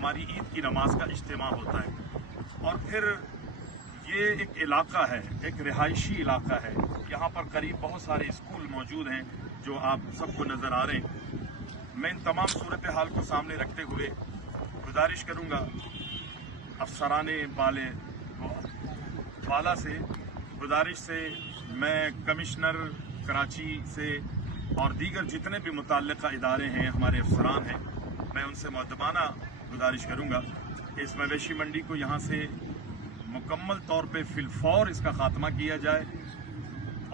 हमारी ईद की नमाज का इज्तिमा होता है। और फिर ये एक इलाका है, एक रिहायशी इलाका है, यहाँ पर करीब बहुत सारे स्कूल मौजूद हैं जो आप सबको नज़र आ रहे हैं। मैं इन तमाम सूरत हाल को सामने रखते हुए गुजारिश करूँगा अफसराने वाला से, गुजारिश से मैं कमिश्नर कराची से और दीगर जितने भी मुतल्लिक़ा इदारे हैं, हमारे अफसरान हैं, मैं उनसे मुअद्दबाना गुजारिश करूँगा कि इस मवेशी मंडी को यहाँ से मुकम्मल तौर पे फिलफौर इसका ख़ात्मा किया जाए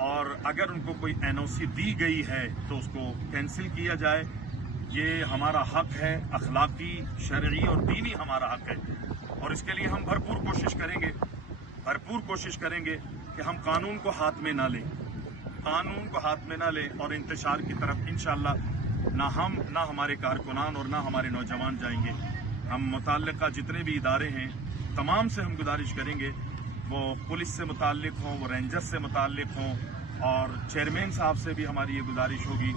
और अगर उनको कोई NOC दी गई है तो उसको कैंसिल किया जाए। ये हमारा हक़ है, अखलाकी, शरई और दीनी हमारा हक़ है और इसके लिए हम भरपूर कोशिश करेंगे कि हम कानून को हाथ में ना लें और इंतशार की तरफ इंशाअल्लाह ना हमारे कारकुनान और ना हमारे नौजवान जाएंगे। हम मुतल्लिक़ा जितने भी इदारे हैं तमाम से हम गुजारिश करेंगे, वो पुलिस से मुताल्लिक़ हों, वो रेंजर्स से मुताल्लिक़ हों और चेयरमैन साहब से भी हमारी ये गुजारिश होगी,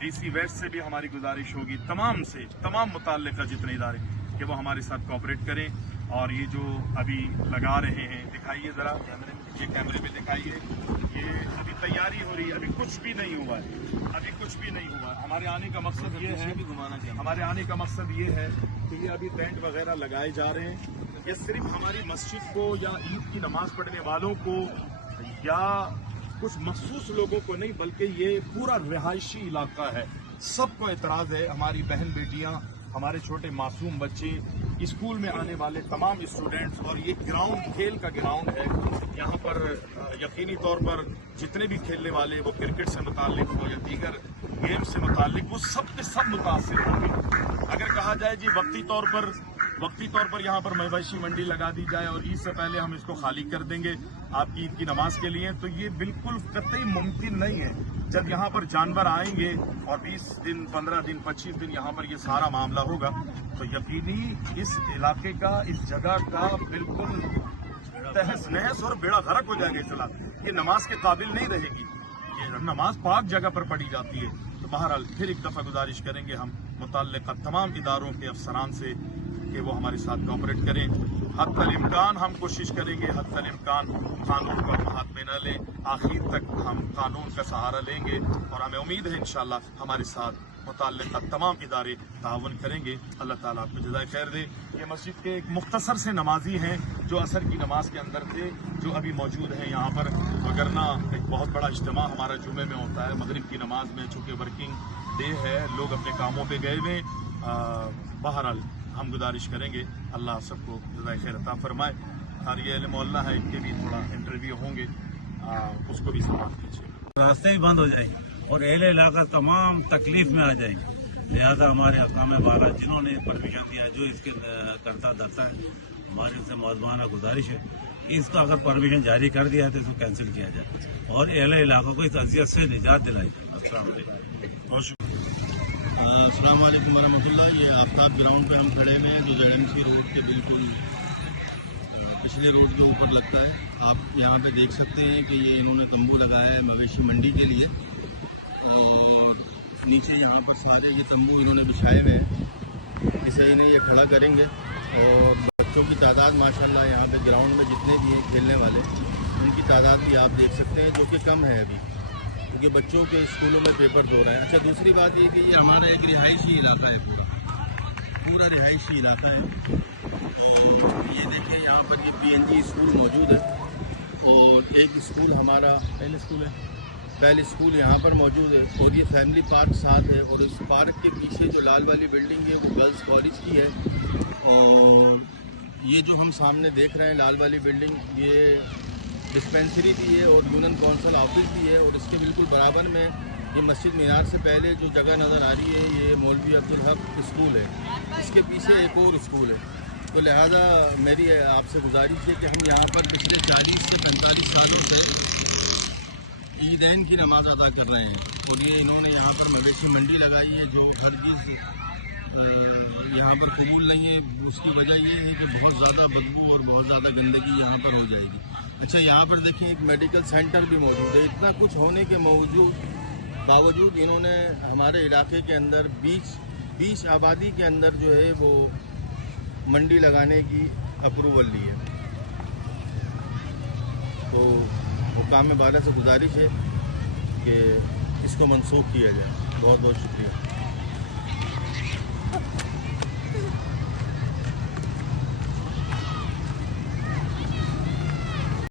DC वेस्ट से भी हमारी गुजारिश होगी, तमाम मुतल्लिक़ा जितने इदारे कि वो हमारे साथ कोऑपरेट करें। और ये जो अभी लगा रहे हैं, दिखाइए ज़रा कैमरे में दिखाइए, ये अभी तैयारी हो रही है, अभी कुछ भी नहीं हुआ है। हमारे आने का मकसद ये है, हमारे आने का मकसद ये है कि ये अभी टेंट वगैरह लगाए जा रहे हैं। ये सिर्फ हमारी मस्जिद को या ईद की नमाज पढ़ने वालों को या कुछ मखसूस लोगों को नहीं, बल्कि ये पूरा रिहायशी इलाका है, सबको एतराज़ है। हमारी बहन बेटियां, हमारे छोटे मासूम बच्चे, स्कूल में आने वाले तमाम स्टूडेंट्स, और ये ग्राउंड खेल का ग्राउंड है। यहाँ पर यकीनी तौर पर जितने भी खेलने वाले, वो क्रिकेट से मुताल्लिक हो या दीगर गेम से मुताल्लिक, वो सब के सब मुतासिर होंगे। अगर कहा जाए जी वक्ती तौर पर यहाँ पर मवेशी मंडी लगा दी जाए और ईद से पहले हम इसको खाली कर देंगे आपकी ईद की नमाज के लिए, तो ये बिल्कुल कतई मुमकिन नहीं है। जब यहाँ पर जानवर आएंगे और 20 दिन, 15 दिन, 25 दिन यहाँ पर ये सारा मामला होगा, तो यकीनी इस इलाके का, इस जगह का बिल्कुल तहस नहस और बेड़ा गर्क हो जाएगा। इस इलाके ये नमाज के काबिल नहीं रहेगी, ये नमाज पाक जगह पर पढ़ी जाती है। तो बहरहाल फिर एक दफ़ा गुजारिश करेंगे हम मुतल्लिक़ा तमाम इदारों के अफसरान से कि वो हमारे साथ कोऑपरेट करें। हत्तल इम्कान हम कोशिश करेंगे, हत्तल इम्कान कानून को हम हाथ में न लें, आखिर तक हम कानून का सहारा लेंगे और हमें उम्मीद है इंशाअल्लाह हमारे साथ मुतल्लिक़ा तमाम इदारे ताउन करेंगे। अल्लाह ताला आपको जज़ाए खैर दे। ये मस्जिद के एक मुख्तसर से नमाजी हैं जो असर की नमाज के अंदर थे, जो अभी मौजूद हैं यहाँ पर, वगरना एक बहुत बड़ा इज्तिमा हमारा जुमे में होता है मगरिब की नमाज में। चूँकि वर्किंग डे है, लोग अपने कामों पर गए हुए। बहरहाल हम गुजारिश करेंगे, अल्लाह सबको जज़ाए खैर अता फरमाए। और ये मोहल्ला है, इनके भी थोड़ा इंटरव्यू होंगे, उसको भी समाप्त कीजिए। रास्ते भी बंद हो जाएंगे और अहले इलाका तमाम तकलीफ में आ जाएंगे। लिहाजा हमारे हकाम वाला जिन्होंने परमिशन दिया, जो इसके करता धरता है, हमारे उनसे मुअद्दबाना गुजारिश है इसका अगर परमिशन जारी कर दिया है तो इसको कैंसिल किया जाए और अहले इलाका को इस अज़ियत से निजात दिलाई जाए। अस्सलाम वालेकुम वरहमतुल्लाह। ये आफ्ताब ग्राउंड पर हम खड़े हुए हैं जो ZMC रोड के बिल्कुल पिछले रोड के ऊपर लगता है। आप यहाँ पे देख सकते हैं कि ये इन्होंने तंबू लगाया है मवेशी मंडी के लिए और नीचे यहाँ पर सारे ये तंबू इन्होंने बिछाए हुए हैं। इसे इन्हें ये खड़ा करेंगे और बच्चों की तादाद माशाल्लाह यहाँ पे ग्राउंड में जितने भी हैं खेलने वाले, उनकी तादाद भी आप देख सकते हैं, जो कि कम है अभी क्योंकि बच्चों के स्कूलों में पेपर हो रहे हैं। अच्छा, दूसरी बात ये कि ये हमारा एक रिहायशी इलाका है, पूरा रिहायशी इलाका है। तो ये देखिए यहाँ पर ये PNG स्कूल मौजूद है और एक स्कूल हमारा पहले स्कूल यहाँ पर मौजूद है और ये फैमिली पार्क साथ है और इस पार्क के पीछे जो लाल वाली बिल्डिंग है वो गर्ल्स कॉलेज की है और ये जो हम सामने देख रहे हैं लाल वाली बिल्डिंग, ये डिस्पेंसरी भी है और यूनियन कौंसिल ऑफिस भी है और इसके बिल्कुल बराबर में ये मस्जिद मीनार से पहले जो जगह नज़र आ रही है ये मौलवी अब्दुल हक स्कूल है, इसके पीछे एक और स्कूल है। तो लिहाजा मेरी आपसे गुजारिश है कि हम यहाँ पर पिछले 40 से 45 सालों से ईदैन की नमाज अदा कर रहे हैं और ये इन्होंने यहाँ पर मवेशी मंडी लगाई है जो हरगिज़ यहाँ पर कबूल नहीं है। उसकी वजह ये है कि बहुत ज़्यादा बदबू और बहुत ज़्यादा गंदगी यहाँ पर हो जाएगी। अच्छा, यहाँ पर देखें एक मेडिकल सेंटर भी मौजूद है। इतना कुछ होने के बावजूद इन्होंने हमारे इलाके के अंदर 20 आबादी के अंदर जो है वो मंडी लगाने की अप्रूवल ली है। तो हुकाम बारह से गुजारिश है कि इसको मनसूख किया जाए। बहुत बहुत शुक्रिया।